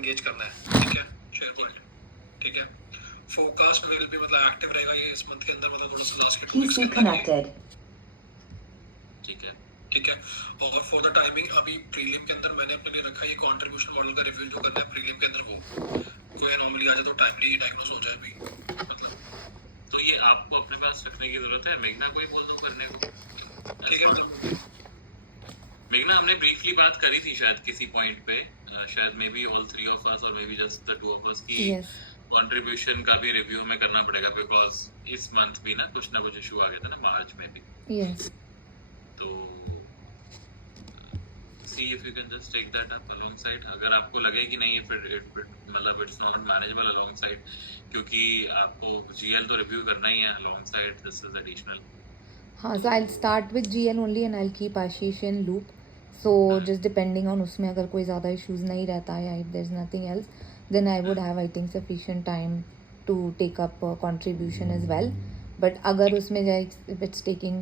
Engage करना है, ठीक है, शेयर पॉइंट, ठीक है। फोरकास्ट विल भी मतलब एक्टिव रहेगा ये इस मंथ के अंदर, मतलब थोड़ा सा लास्ट के 2 वीक्स के अंदर, ठीक है, ठीक है। और फॉर द टाइमिंग अभी प्रीलिम के अंदर मैंने अपने लिए रखा है ये कंट्रीब्यूशन मॉडल का रिव्यू जो करना है प्रीलिम के अंदर, वो कोई एनोमली आ जाए तो टाइमली डायग्नोस हो जाए भी, मतलब तो ये आपको अपने पास रखने की जरूरत है। मेघना को ही बोल दो करने को, ठीक है। मेघना हमने ब्रीफली बात करी थी शायद किसी पॉइंट पे, शायद maybe all 3 of us और maybe just the 2 of us की कंट्रीब्यूशन का भी रिव्यू में करना पड़ेगा, बिकॉज इस मंथ भी ना कुछ इशू आ गया था ना मार्च में भी। यस, तो see if you can just take that up alongside, अगर आपको लगे कि नहीं फिर मतलब it's not manageable alongside, क्योंकि आपको GL तो रिव्यू करना ही है alongside this is additional. हाँ, so I'll start with GL only and I'll keep Ashish in loop. So just depending on उसमें अगर कोई ज़्यादा issues नहीं रहता है, if there's nothing else, then I would have I think sufficient time to take up contribution as well. But अगर उसमें जाए if it's taking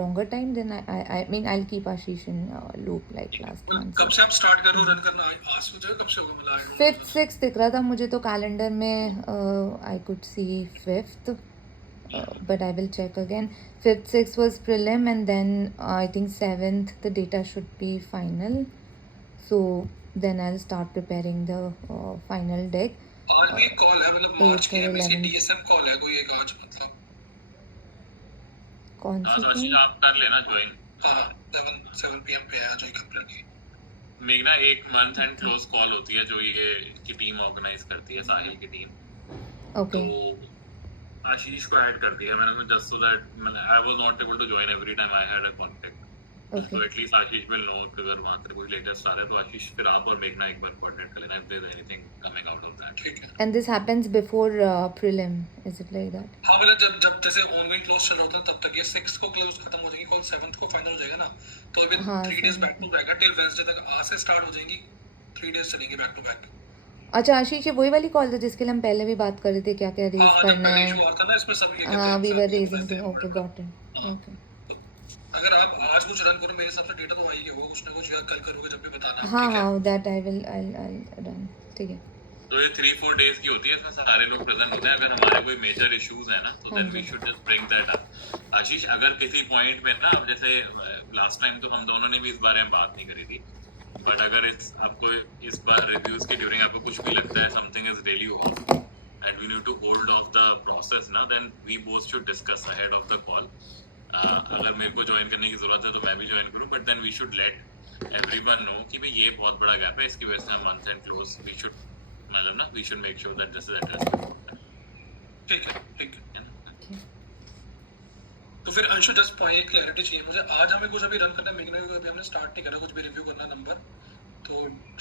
longer time, then I mean I'll keep Ashish in loop like last month. कब से आप start कर रहे हो run करना? आज से जो कब से होगा मतलब 5th 6th दिख रहा था मुझे तो कैलेंडर में, I could see 5th. But I will check again. 5th 6th was prelim and then I think 7th the data should be final, so then I'll start preparing the final deck. आज भी call है मतलब मार्च की MSc DSM call है कोई एक आज, मतलब कौन सी कॉल? आप कर लेना ज्वाइन। हाँ 7 PM पे है आज एक अप्रैल की। मेघना एक मंथ एंड क्लोज कॉल होती है जो ये की टीम ऑर्गेनाइज करती है, साहिल की टीम। ओके, तो आशीष को ऐड कर दिया मैंने, just so that I was not able to join every time I had a contact, okay, तो एटलीस्ट आशीष विल नो अगर वहां पे कोई लेटेस्ट आ रहा है तो आशीष फिर आप और मेघना एक बार कोऑर्डिनेट कर लेना if there is anything coming out of that, ठीक है। and this happens before prelim, is it like that? हाँ मतलब जब जैसे ऑनगोइंग क्लोज चल रहा होता है तब तक ये 6 को क्लोज खत्म हो जाएगी कॉल, 7 को फाइनल हो जाएगा ना, तो अभी 3 डेज बैक टू बैक है टिल वेडनेसडे तक, आज से स्टार्ट हो जाएंगी 3 डेज चलेंगे बैक टू बैक। अच्छा आशीष, ये वही वाली कॉल थी जिसके लिए हम पहले भी बात कर रहे थे, क्या क्या रेज करना है? हाँ, we were raising thing, okay got it, okay. अगर आप आज कुछ रन करो मेरे हिसाब से डेटा तो आएगी, वो कुछ ना कुछ या कल करोगे जब भी बताना, हाँ हाँ, that I will I run, ठीक है। तो ये 3-4 डेज की होती है, इसमें सारे लोग प्रेजेंट होते हैं। अगर हमारे कोई मेजर इश्यूज है ना तो then we should just bring that up. Ashish अगर किसी पॉइंट पे ना, जैसे लास्ट टाइम तो हम दोनों ने भी इस बारे में बात नहीं करी थी, बट अगर आपको इस बार रिव्यूज के ड्यूरिंग आपको कुछ भी लगता है something is really off and we need to hold off the process ना, then we both should discuss ahead of the call. अगर मेरे को ज्वाइन करने की जरूरत है तो मैं भी ज्वाइन करूं, but then we should let everyone know कि भाई ये बहुत बड़ा गैप है, इसकी वजह से हम month end close we should मतलब ना we should make sure that this is addressed. ठीक है ना। तो फिर अंशु जस्ट पॉइंट क्लैरिटी चाहिए मुझे, आज हमें कुछ अभी रन करना है, मेघना को अभी हमने स्टार्ट नहीं करा, कुछ भी रिव्यू करना नंबर, तो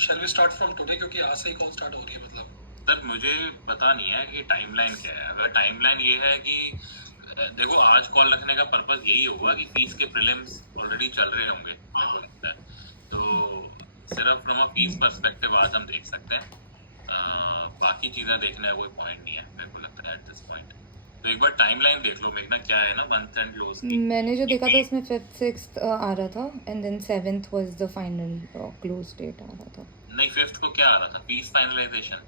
shall we start from today क्योंकि आज से ही कॉल स्टार्ट हो रही है। मतलब सर मुझे पता नहीं है कि टाइमलाइन क्या है। अगर टाइमलाइन ये है कि देखो आज कॉल रखने का पर्पस यही होगा कि फीस के प्रीलिम्स ऑलरेडी चल रहे होंगे मेरे को लगता है, तो सिर्फ फ्रॉम अ फीस पर्सपेक्टिव आज हम देख सकते हैं, बाकी चीजें देखने का कोई पॉइंट नहीं है मेरे को लगता है एट दिस पॉइंट। तो एक बार टाइमलाइन देख लो मेघना क्या है ना मंथ एंड क्लोज की। मैंने जो देखा था उसमें 5th 6th आ रहा था and then 7th was the final close date आ रहा था। नहीं 5th को क्या आ रहा था? Fees finalization.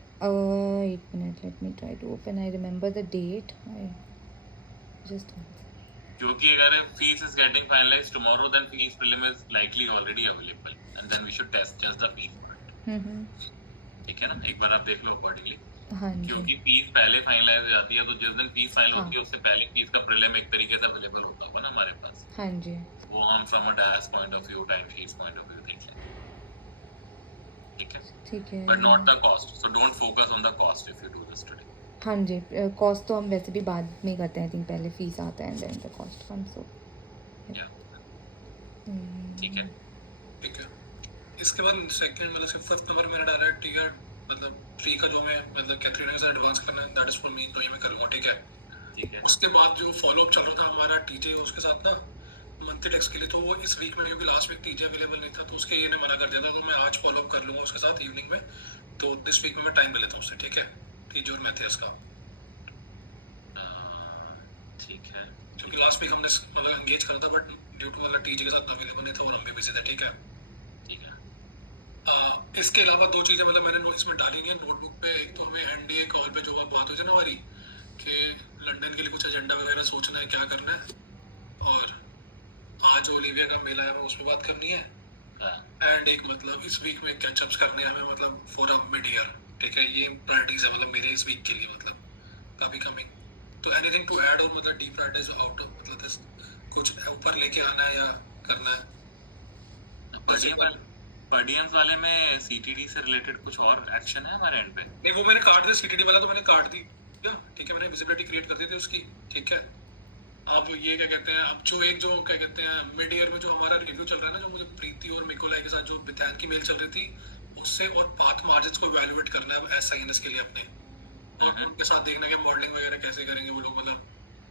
एक minute, let me try to open, I remember the date, I just क्योंकि अगर fees is getting finalized tomorrow then fees prelim is likely already available and then we should test just the fees. ठीक है ना, एक बार आप देख लो accordingly. हाँ क्योंकि फीस पहले फाइनलाइज हो जाती है तो जिस दिन फीस फाइनल होती है उससे पहले फीस का प्रीलिम एक तरीके से अवेलेबल होता होगा ना हमारे पास। हाँ जी, वो हम from a dash point of view time sheet point of view देख लेंगे, ठीक है, but not the cost, so don't focus on the cost if you do this today. हाँ जी, कॉस्ट तो हम वैसे भी बाद में करते हैं, आई थिंक पहले फीस आता है एंड देन द कॉस्ट कम, सो ठीक है। इसके बाद सेकंड मतलब सिर्फ फर्स्ट नंबर मेरा डायरेक्ट ठीक है, मतलब 3 का जो मैं मतलब कैथरीना से एडवांस करना है दैट इज फॉर मी, तो ये मैं करूंगा, ठीक है। उसके बाद जो फॉलो अप चल रहा था हमारा टीजे उसके साथ ना मंथली टेक्स्ट के लिए, तो वो इस वीक में क्योंकि लास्ट वीक टीजे अवेलेबल नहीं था तो उसके ये ने मना कर दिया था, तो मैं आज फॉलो अप कर लूंगा उसके साथ इवनिंग में, तो दिस वीक में मैं टाइम ले लेता हूँ उससे, ठीक है, टीजे और मैथियस का, ठीक है। क्योंकि लास्ट वीक हमने मतलब एंगेज करा था बट ड्यू टू मतलब टीजे के साथ अवेलेबल नहीं था और हम भी बिजी थे, ठीक है। इसके अलावा दो चीज़ें मतलब मैंने नोट्स में डाली नहीं है नोटबुक पे। एक तो हमें एनडीए कॉल पे जो बात हुई थी ना हमारी कि लंदन के लिए कुछ एजेंडा वगैरह सोचना है, क्या करना है, और आज ओलिविया का मेला है, हमें उसमें बात करनी है। एंड एक मतलब इस वीक में कैचअप्स करने हैं हमें, मतलब फॉर अ मिड ईयर, ठीक है। ये प्रायोरिटीज है मतलब मेरे इस वीक के लिए, मतलब काफी कमिंग। तो एनीथिंग टू ऐड और मतलब डीप प्रायोरिटीज आउट ऑफ मतलब this, कुछ ऊपर लेके आना है या करना है? पीडीएम्स वाले में सीटीडी से रिलेटेड कुछ और एक्शन है हमारे एंड पे? नहीं, वो मैंने काट दिया, सीटीडी वाला तो मैंने काट दिया, ठीक है। मैंने विजिबिलिटी क्रिएट कर दी थी उसकी, ठीक है। अब ये क्या कहते हैं, अब जो एक जो क्या कहते हैं मिड ईयर में जो हमारा रिव्यू चल रहा है ना, जो मुझे प्रीति और मिकोलाई के साथ जो बिथैन की मेल चल रही थी, उससे और पाथ मार्जिन्स को इवैल्यूएट करना है अब एसआईएनएस के लिए अपने, और उनके साथ देखना है कि मॉडलिंग वगैरह कैसे करेंगे वो लोग, मतलब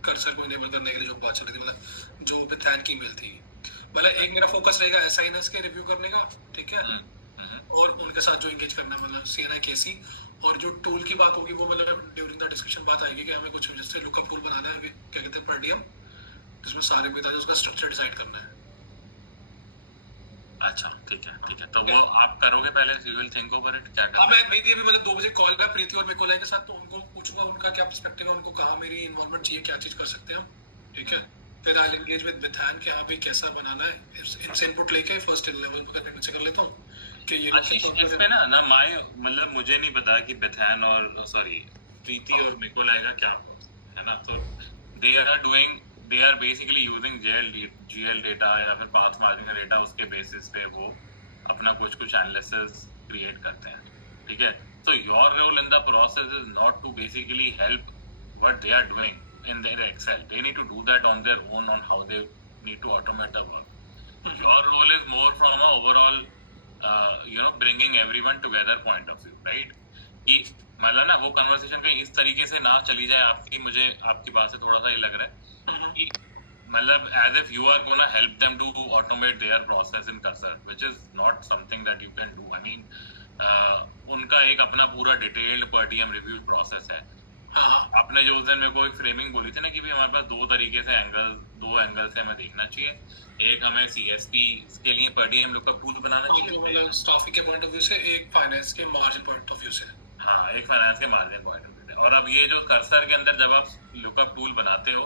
कर्सर को इनेबल करने के लिए जो बात चल रही थी, मतलब जो बिथैन की मेल थी। मतलब एक मेरा फोकस रहेगा एसआईएनएस के रिव्यू करने का, ठीक है, और उनके साथ जो एंगेज करना है मतलब सीएनआई केसी। और जो टूल की बात होगी वो मतलब ड्यूरिंग द डिस्कशन बात आएगी कि हमें कुछ जैसे लुकअप टूल बनाना है, क्या कहते हैं, पर डीएम, जिसमें सारे बता उसका स्ट्रक्चर डिसाइड करना है। अच्छा ठीक है ठीक है, तो वो आप करोगे पहले, you will think over it, क्या करना है? मैं मेरी भी मतलब 2 बजे कॉल है प्रीति और मिकोलाई के साथ, तो उनको पूछूंगा उनका क्या पर्सपेक्टिव है, उनको कहाँ मेरी इन्वॉल्वमेंट चाहिए, क्या चीज कर सकते हैं हम, ठीक है। फिर आई एंगेज विद बिथैन कि हाँ भाई कैसा बनाना है, इनसे इनपुट लेके फर्स्ट लेवल पे कनेक्ट कर लेता हूँ कि ये आशीष इसमें ना माय मतलब मुझे नहीं पता कि बिथैन और सॉरी प्रीति और मिकोलाई का क्या है ना, तो they are basically using GL data या फिर पाथ मार्जिन का डेटा, उसके बेसिस पे वो अपना कुछ एनालिसिस क्रिएट करते हैं, ठीक है। So your role in the process is not to basically help what they are doing in their Excel. They need to do that on their own on how they need to automate the work. Your role is more from a overall, bringing everyone together point of view, right? कि मतलब ना वो conversation कहीं इस तरीके से ना चली जाए आपकी, मुझे आपकी बात से थोड़ा सा ये लग रहा है कि मतलब as if you are gonna help them to automate their process in Cursor, which is not something that you can do. I mean, उनका एक अपना पूरा डिटेल्ड पर डीएम रिव्यू प्रोसेस है। आपने जो उस दिन मेरे को एक फ्रेमिंग बोली थी ना कि भी हमारे पास दो एंगल से हमें देखना चाहिए। एक हमें सीएसपी के लिए पर डीएम लुकअप टूल बनाना चाहिए, मतलब स्टाफिंग के पॉइंट ऑफ व्यू से, एक फाइनेंस के मार्जिन पॉइंट ऑफ व्यू से। हाँ, एक फाइनेंस के मार्जिन पॉइंट ऑफ व्यू से। और अब ये जो कर्सर के अंदर जब आप लुकअप टूल बनाते हो,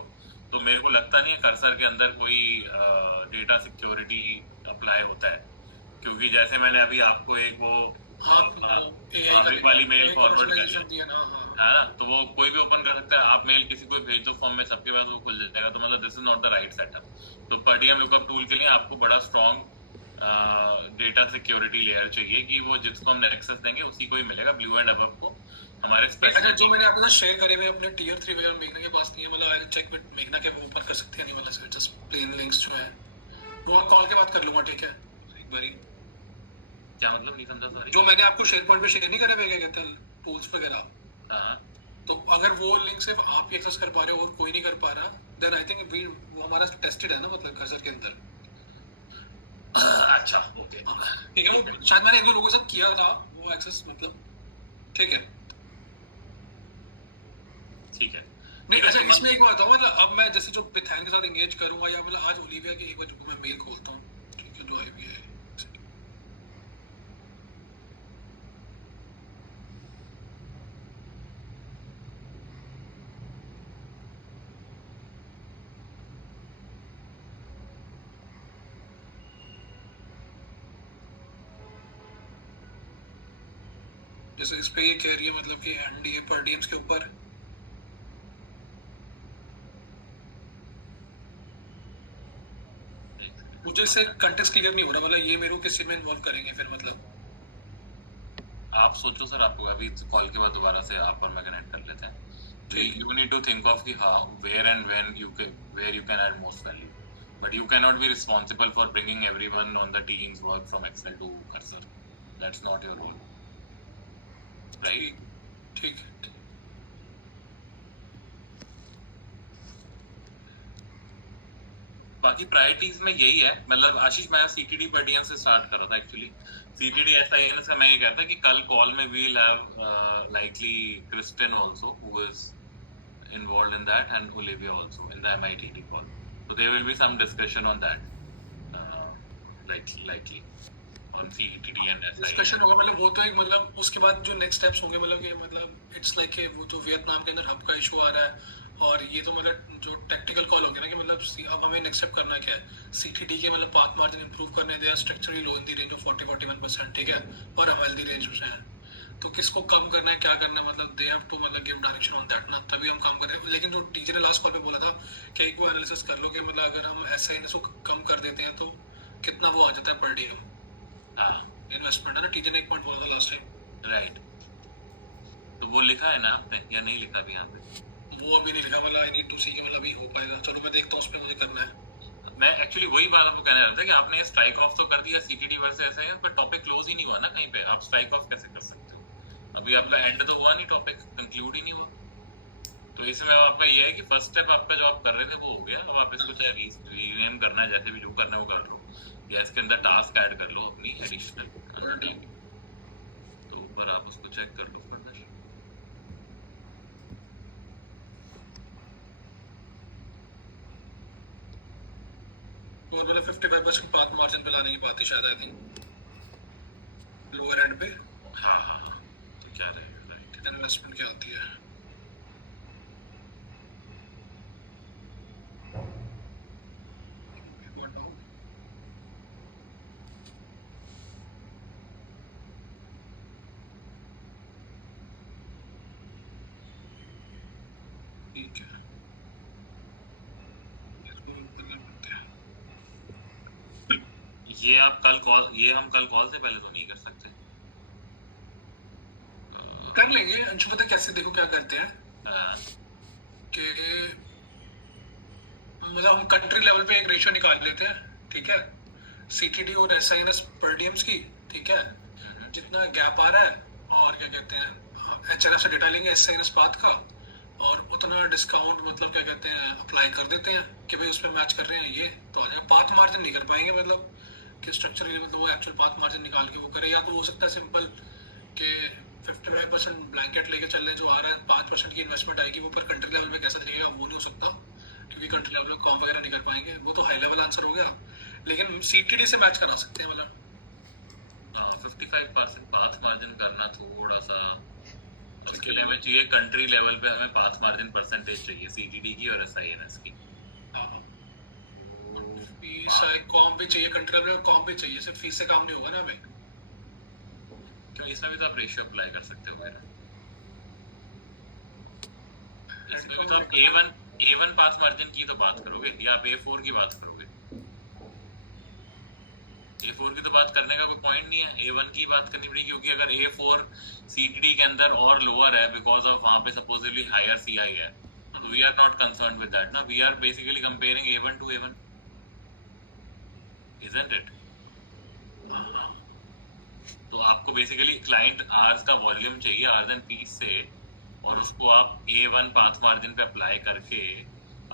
तो मेरे को लगता नहीं है कर्सर के अंदर कोई डेटा सिक्योरिटी अप्लाई होता है, क्योंकि जैसे मैंने अभी आपको एक वो पब्लिक वाली मेल फॉरवर्ड कर दी है ना, तो वो कोई भी ओपन कर सकता है। आप मेल किसी को भेज दो फॉर्म में, सबके पास वो खुल जाएगा, तो मतलब this is not the right setup. तो पर डीएम लुकअप टूल के लिए आपको बड़ा स्ट्रॉन्ग डेटा सिक्योरिटी लेयर चाहिए कि वो जिसको हम एक्सेस देंगे उसी को ही मिलेगा, ब्लू एंड अबव को हमारे अच्छा, जो मैंने आपके साथ शेयर करे हुए अपने टियर 3 वगैरह मेघना के पास नहीं है, मतलब आई चेक विद मेघना के वो ओपन कर सकते हैं नहीं, मतलब जस्ट प्लेन लिंक्स जो है वो कॉल के बाद कर लूंगा, ठीक है। एक बारी क्या मतलब नहीं समझा, सॉरी। जो मैंने आपको शेयर पॉइंट पे शेयर नहीं करे हुए क्या कहते हैं टूल्स वगैरह, हां, तो अगर वो लिंक सिर्फ आप ही एक्सेस कर पा रहे हो और कोई नहीं कर पा रहा, देन आई थिंक वो हमारा टेस्टेड है ना, मतलब कर्सर के अंदर। अच्छा ओके ठीक है, वो शायद मैंने एक दो लोगों के साथ किया था वो एक्सेस, मतलब ठीक है ठीक है। नहीं, अच्छा इसमें एक बात बताऊं, मतलब अब मैं जैसे जो बिथैन के साथ एंगेज करूंगा या मतलब आज ओलिविया की एक बार मैं मेल खोलता हूं, ठीक है, जो आई भी है। जैसे इस पे ये कह रही है मतलब कि एनडीए पर डीएम्स के ऊपर मुझे इससे कंटेक्स्ट क्लियर नहीं हो रहा, मतलब ये मेरे को किसी में इन्वॉल्व करेंगे फिर, मतलब आप सोचो सर, आपको अभी कॉल के बाद दोबारा से आप और मैं कनेक्ट कर लेते हैं। You need to think of कि how where and when where you can add most value, but you can not be responsible for bringing everyone on the Teams work from Excel to Cursor. That's not your role, right? ठीक है। बाकी priorities में यही है। मतलब आशीष, मैं CTD पर DM से स्टार्ट कर रहा था एक्चुअली। सीटीडी एसआईएनएस का मैं ये कहता कि कल कॉल में we will have likely Kristin also who is involved in that, and Olivia also in the MITD call. So there will be some discussion on that, likely. On CTD and SI. Discussion होगा, मतलब वो तो एक, मतलब उसके बाद जो next steps होंगे, मतलब कि मतलब इट्स लाइक वो जो वियतनाम के अंदर हब का इशू आ रहा है, और ये तो मतलब जो टेक्निकल कॉल हो गया ना कि मतलब अब हमें नेक्स्ट स्टेप करना क्या है, सीटीडी के मतलब पाथ मार्जिन इंप्रूव करने दिया, structurally low in the range of 40-41%, ठीक है, और हम हेल्दी रेंज में हैं, तो किसको कम करना है, क्या करना है, मतलब दे हैव टू मतलब गिव डायरेक्शन ऑन दैट ना, तभी हम काम करें। लेकिन जो टीचर ने लास्ट कॉल पे बोला था कि एक वो एनालिसिस कर लो कि मतलब अगर हम एसआईएनएस को कम कर देते हैं तो कितना वो आ जाता है पर डे हाँ इन्वेस्टमेंट, है ना, टीचर ने एक पॉइंट बोला था लास्ट टाइम। राइट, तो वो लिखा है ना आपने या नहीं लिखा अभी यहाँ पे? वो अभी नहीं लिखा, मतलब आई नीड टू सी कि मतलब अभी हो पाएगा, चलो मैं देखता हूँ उस पे मुझे करना है। मैं एक्चुअली वही बात आपको कहने रहा था कि आपने स्ट्राइक ऑफ तो कर दिया सीटीडी वर्सेस एसआई, पर टॉपिक क्लोज ही नहीं हुआ ना कहीं पे, आप स्ट्राइक ऑफ कैसे कर सकते हो? अभी आपका एंड तो हुआ नहीं, टॉपिक कंक्लूड ही नहीं हुआ। तो इसमें अब आपका ये है कि फर्स्ट स्टेप आपका जो आप कर रहे थे वो हो गया, अब आप इसको चाहे रीनेम करना है, जैसे भी जो करना है वो कर लो, या इसके अंदर टास्क ऐड कर लो अपनी एडिशनल, तो ऊपर आप उसको चेक कर लो फर्दर। और मतलब 55% पाथ मार्जिन पे लाने की बात है शायद, आई थिंक लोअर एंड पे हाँ हाँ हाँ, तो क्या रहेगा, राइट। इन्वेस्टमेंट क्या आती है। ठीक है, इसको open कर लेते हैं। ये आप कल कॉल, ये हम कल कॉल से पहले तो नहीं कर सकते। कर लेंगे अंशु, पता है कैसे, देखो क्या करते हैं हाँ, कि मतलब हम कंट्री लेवल पे एक रेशियो निकाल लेते हैं, ठीक है, सीटीडी और एसआईएनएस पर डीएम्स की, ठीक है, जितना गैप आ रहा है, और क्या कहते हैं एचआरएफ से डेटा लेंगे एसआईएनएस पाथ का, और उतना डिस्काउंट मतलब क्या कहते हैं अप्लाई कर देते हैं कि भाई उसमें मैच कर रहे हैं, ये तो आ जाएगा। पाथ मार्जिन नहीं कर पाएंगे, मतलब कि स्ट्रक्चर मतलब वो एक्चुअल पाथ मार्जिन निकाल के वो करे, या तो हो सकता है सिंपल कि 55% ब्लैंकेट लेके चल रहे, जो आ रहा है 5% की इन्वेस्टमेंट आएगी, वो पर कंट्री लेवल पे कैसा दिखेगा वो नहीं हो सकता, क्योंकि कंट्री लेवल में कॉम वगैरह नहीं कर पाएंगे, वो तो हाई लेवल आंसर हो गया। लेकिन सीटीडी से मैच करा सकते हैं, मतलब हाँ 55% पाथ मार्जिन करना थोड़ा सा, उसके लिए हमें चाहिए कंट्री लेवल पे, हमें पाथ मार्जिन परसेंटेज चाहिए सीटीडी की और एसआईएनएस की। फीस कॉम भी चाहिए, कंट्री लेवल में कॉम भी चाहिए, सिर्फ फीस से काम नहीं होगा ना हमें। क्यों, इसमें भी तो आप रेशियो अप्लाई कर सकते हो मेरा, इसमें भी तो आप A1 पास मार्जिन की तो बात करोगे, या आप A4 की बात करोगे? A4 की तो बात करने का कोई पॉइंट नहीं है, A1 की बात करनी पड़ेगी, क्योंकि अगर A4 CTD के अंदर और लोअर है बिकॉज ऑफ वहाँ पे सपोजिटली हायर CI है, तो we are not concern with that ना, we are basically comparing A1 to A1, isn't it? तो आपको बेसिकली क्लाइंट आवर्स का वॉल्यूम चाहिए आवर्स एंड पीस से, और उसको आप A1 पाथ मार्जिन पे अप्लाई करके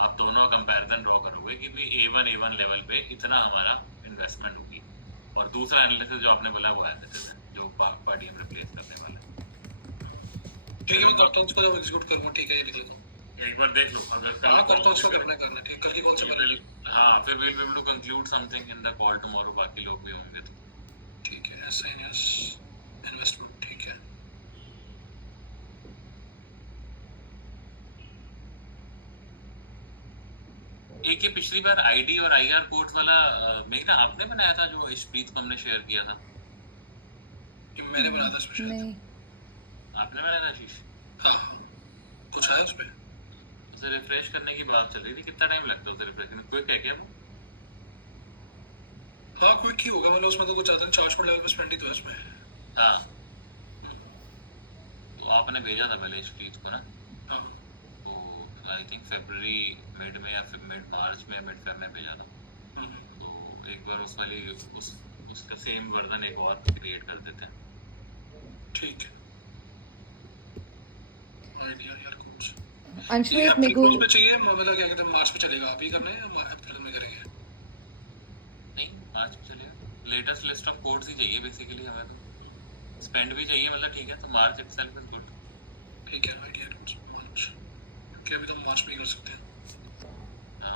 आप दोनों कंपैरिजन ड्रॉ करोगे कि भाई A1 लेवल पे इतना हमारा इन्वेस्टमेंट होगी, और दूसरा एनालिसिस जो आपने बोला वो एनालिसिस है जो पार्टी हम रिप्लेस करने वाला है। ठीक है, मैं करता हूँ उसको, जब एग्जीक्यूट करूँगा, ठीक है, ये लिख लेता हूँ। एक बार देख लो, अगर हाँ करता हूँ, उसको करना करना, ठीक, कल की कॉल से पहले। हाँ फिर will be able to conclude something in the call tomorrow, बाकी लोग भी होंगे तो ठीक है। एसआईएनएस इन्वेस्टमेंट, ठीक है। एक ये पिछली बार आईडी और आईआर पोर्ट वाला मेघना आपने बनाया था, जो इशप्रीत को हमने शेयर किया था, कि मैंने बनाया था स्पेशल। नहीं, आपने बनाया था आशीष? हाँ हाँ, कुछ आया उस पे? उसे रिफ्रेश करने की बात चल रही थी, कितना टाइम लगता है उसे रिफ्रेश करने? क्विक है क्या वो? हाँ क्विक ही होगा, मतलब उसमें तो कुछ ज़्यादा नहीं, चार्ज लेवल पे स्पेंड ही तो है उसमें। हाँ तो आपने भेजा था पहले इशप्रीत को ना, हाँ तो आई थिंक फरवरी मिड में या फिर मिड मार्च में, मिड फेब में भेजा था, तो एक बार उस वाली उसका सेम वर्जन एक और क्रिएट कर देते हैं। ठीक है। आइडिया यार कुछ अंशु ये एक मेरे को अप्रैल में चाहिए, मतलब क्या कहते हैं मार्च में चलेगा, अभी करना है या अप्रैल में करेंगे? नहीं मार्च में चलेगा, लेटेस्ट लिस्ट ऑफ कोड्स ही चाहिए बेसिकली हमें, तो स्पेंड भी चाहिए, मतलब ठीक है, तो मार्च इटसेल्फ इज गुड। ठीक है, आइडिया कुछ मार्च, क्योंकि अभी तो मार्च में ही कर सकते हैं।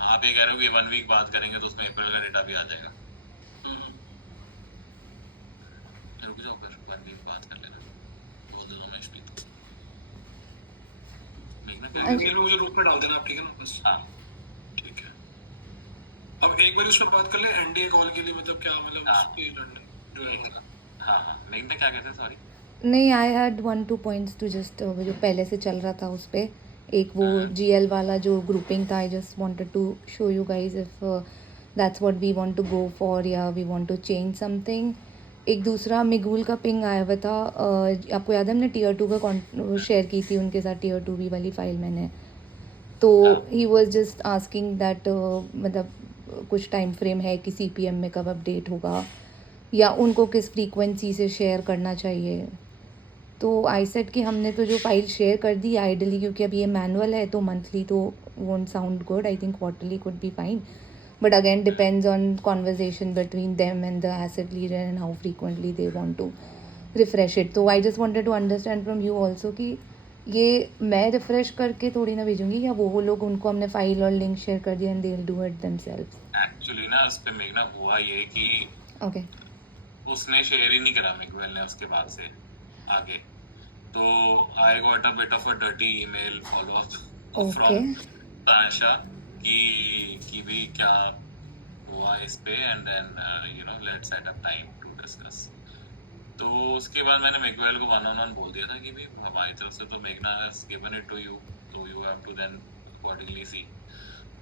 आप ये कह रहे हो कि 1 वीक बात करेंगे तो उसमें अप्रैल का डेटा भी आ जाएगा? रुक जाओ फिर वन वीक बात कर लेना, बोल दो रमेश भी तो मेघना क्या अच्छा। मेल में मुझे ग्रुप में डाल देना आप, ठीक है ना? बस हाँ ठीक है। अब एक बार उस पर बात कर ले एनडीए कॉल के लिए, मतलब क्या मतलब हाँ उसकी लड़ने जो है हमारा। हाँ हाँ मेघना क्या कहते हैं, सॉरी। नहीं, I had 1-2 points to just जो पहले से चल रहा था उस पे, एक वो GL वाला जो ग्रुपिंग था, I just wanted to show you guys if that's what we want to go for या we want to change something. एक दूसरा मिगुल का पिंग आया हुआ था, आपको याद है हमने Tier 2 का शेयर की थी उनके साथ, Tier 2 भी वाली फाइल मैंने, तो he was just asking that मतलब कुछ टाइम फ्रेम है कि CPM में कब अपडेट होगा या उनको किस फ्रीक्वेंसी से शेयर करना चाहिए। तो आई सेड कि हमने तो जो फाइल शेयर कर दी आइडली, क्योंकि अब ये मैनुअल है तो मंथली तो won't sound good, I think quarterly could be fine, but again depends on conversation between them and the asset leader and how frequently they want to refresh it. तो I just wanted to understand from you also कि ये मैं refresh करके थोड़ी ना भेजूंगी, या वो लोग उनको हमने फाइल और लिंक शेयर कर दिया and they will do it themselves. Actually ना इस पे मेघना हुआ ये कि ओके उसने शेयर ही नहीं करा मिगुएल ने उसके बाद से आगे, तो I got a bit of a dirty email follow up okay from Tasha कि भी क्या हुआ इस पे, and then you know let's set up time to discuss. तो उसके बाद मैंने मिगुएल को वन ऑन वन बोल दिया था कि भाई हमारी तरफ से तो मेघना has given it to you, तो you have to then accordingly see.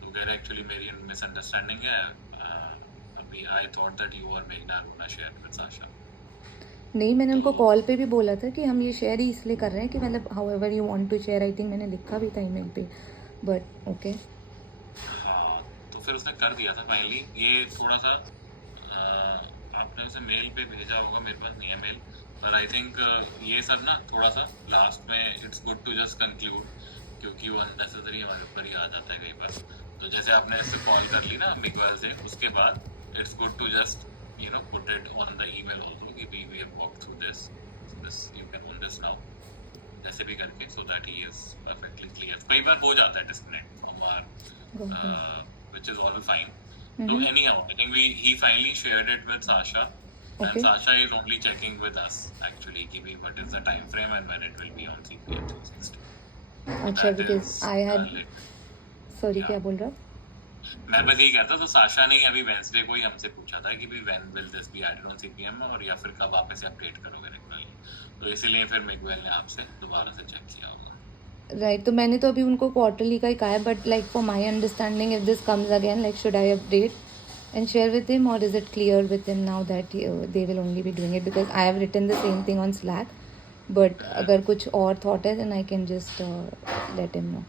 तो कह रहे एक्चुअली मेरी मिसअंडरस्टैंडिंग है, अभी आई थॉट दैट यू और मेघना are gonna share with Sasha. नहीं, मैंने उनको कॉल पे भी बोला था कि हम ये शेयर ही इसलिए कर रहे हैं कि मतलब however you want to share, I think मैंने लिखा भी था ईमेल पे, बट ओके। हाँ तो फिर उसने कर दिया था फाइनली। ये थोड़ा सा आपने उसे मेल पे भेजा होगा, मेरे पास नहीं है मेल, पर आई थिंक ये सब ना थोड़ा सा लास्ट में it's good to just conclude, क्योंकि वो अननेसेसरी हमारे ऊपर ही आ जाता है कई बार। तो जैसे आपने इससे कॉल कर ली ना मिगुएल से, उसके बाद it's good to just you know put it on the email also कि we have walked through this you can own this now, जैसे भी करके, so that he is perfectly clear. कई बार हो जाता है disconnect from our which is all fine. So anyhow, I think he finally shared it with Sasha, Okay. and Sasha is only checking with us actually कि भी what is the time frame and when it will be on CPM 360. अच्छा, That because is, I had lit. Sorry Yeah. क्या बोल रहा? मैं बस यही कहता, तो साशा ने अभी वेंसडे को ही हमसे पूछा था कि भाई when will this be added on CPM में, और या फिर कब आप इसे अपडेट करोगे रेगुलरली, तो इसीलिए फिर मिगुएल ने आपसे दोबारा से चेक किया होगा। राइट, तो मैंने तो अभी उनको क्वार्टरली का ही कहा है, but like for my understanding if this comes again, like should I update and share with him, or is it clear with him now that they will only be doing it, because I have written the same thing on Slack, but अगर कुछ और thought है then I can just let him know.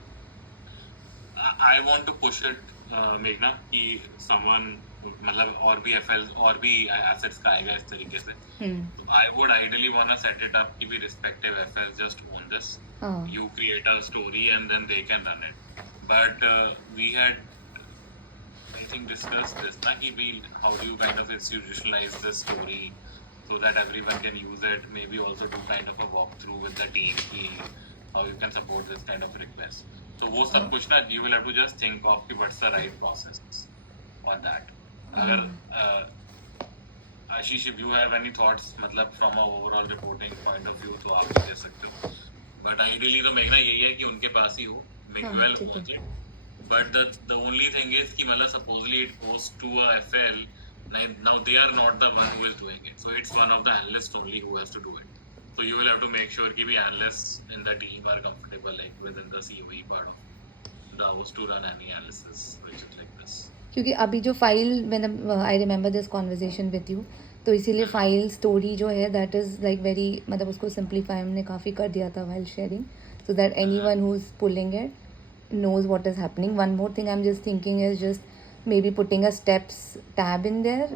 I want to push it, मेघना, कि someone मतलब और भी FL और भी assets का आएगा इस तरीके से, तो I would ideally wanna set it up कि भी respective FLs just own this. हाँ, You create a story and then they can run it. But we had, I think, discussed this ना कि we how do you kind of institutionalize this story so that everyone can use it. Maybe also do kind of a walkthrough with the team कि how you can support this kind of request. So वो सब कुछ ना you will have to just think of कि what's the right process on that. अगर आशीष, if you have any thoughts मतलब from a overall reporting point of view तो आप दे सकते हो, but ideally तो मेघना यही है कि उनके पास ही हो, Miguel ठीक है। owns it. But the only thing is कि मतलब supposedly it goes to a FL, now they are not the one who is doing it, so it's one of the analysts only who has to do it. So you will have to make sure कि भी analysts in the team are comfortable like within the COE part of the house to run any analysis which is like this. क्योंकि अभी जो file मैंने I remember this conversation with you, तो इसीलिए file story जो है that is like very, मतलब उसको सिंप्लीफाई हमने काफ़ी कर दिया था while sharing, so that anyone who's pulling it knows what is happening. One more thing I'm just thinking is just maybe putting a steps tab in there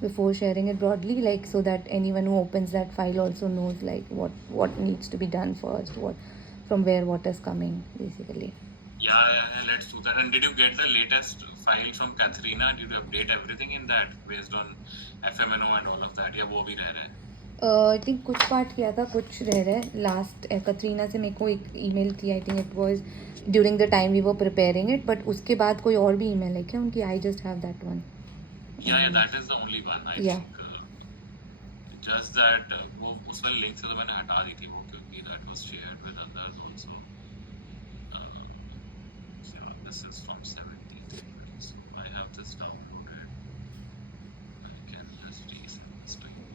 before sharing it broadly, like so that anyone who opens that file also knows like what needs to be done first, what from where what is coming basically. Yeah, let's do that. And did you get the latest file from Katharina? Did you update everything in that based on FMNO and all of that? या वो भी रह रहा है? I think कुछ part किया था, कुछ रह रहा है। लास्ट कतरीना से मेरे को एक ईमेल थी, I think it was during the time we were preparing it, but उसके बाद कोई और भी ईमेल है क्या उनकी? I just have that one. Yeah, that is the only one I Yeah. think. just that वो उस वाले लिंक से तो मैंने हटा दी थी वो, क्योंकि that was shared with others also. So this is from 17th April. So I have this downloaded. I can just resend this to you.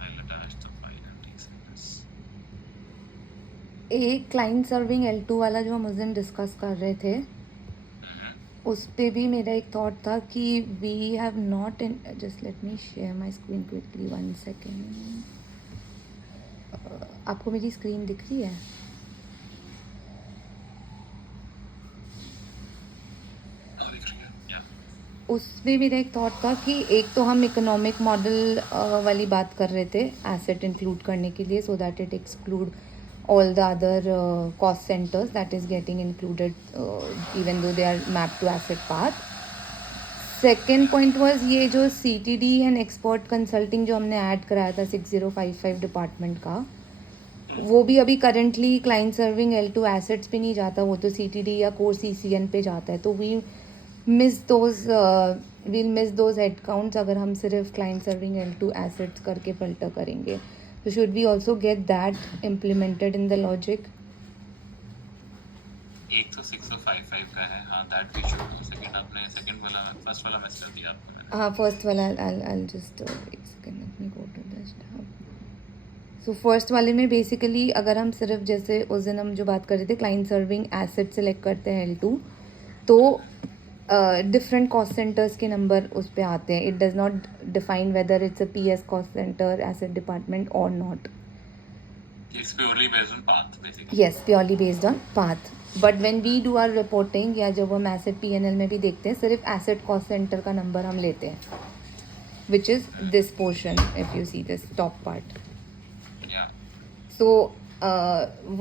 I'll attach the file and resend this. एक client serving L2 वाला जो हम उस दिन discuss कर रहे थे, उस पे भी मेरा एक थॉट था कि we have not in, just let me share my screen quickly 1 second. आपको मेरी स्क्रीन दिख रही है? हाँ दिख रही है. Yeah. उसमें मेरा एक थॉट था कि एक तो हम इकोनॉमिक मॉडल वाली बात कर रहे थे एसेट इंक्लूड करने के लिए, so that it exclude all the other cost centers that is getting included even though they are mapped to asset path. Second point was ये जो CTD and expert consulting जो हमने ऐड कराया था 6055 department का, वो भी अभी currently client serving L2 assets पे नहीं जाता, वो तो CTD या कोर CCN पे जाता है. तो we miss those head counts अगर हम सिर्फ क्लाइंट सर्विंग L2 एसेट्स करके फिल्टर करेंगे. So should we also get that implemented in the logic? एक तो 6055 का है, हाँ that we should do. Second आपने second वाला first वाला मिस कर दिया आपने मैंने. हाँ, first वाला I'll just एक second, let me go to this tab. So first वाले में basically अगर हम सिर्फ जैसे उस दिन हम जो बात कर रहे थे क्लाइंट सर्विंग एसेट सेलेक्ट करते हैं L2, तो डिफरेंट कॉस्ट सेंटर्स के नंबर उस पे आते हैं. It does not define whether it's a PS cost centre asset department और not. It's purely based on path basically. Yes, purely based on path. But when we do our reporting या जब हम asset P&L में भी देखते हैं, सिर्फ asset cost centre का नंबर हम लेते हैं, which is this portion if you see this top part. Yeah. So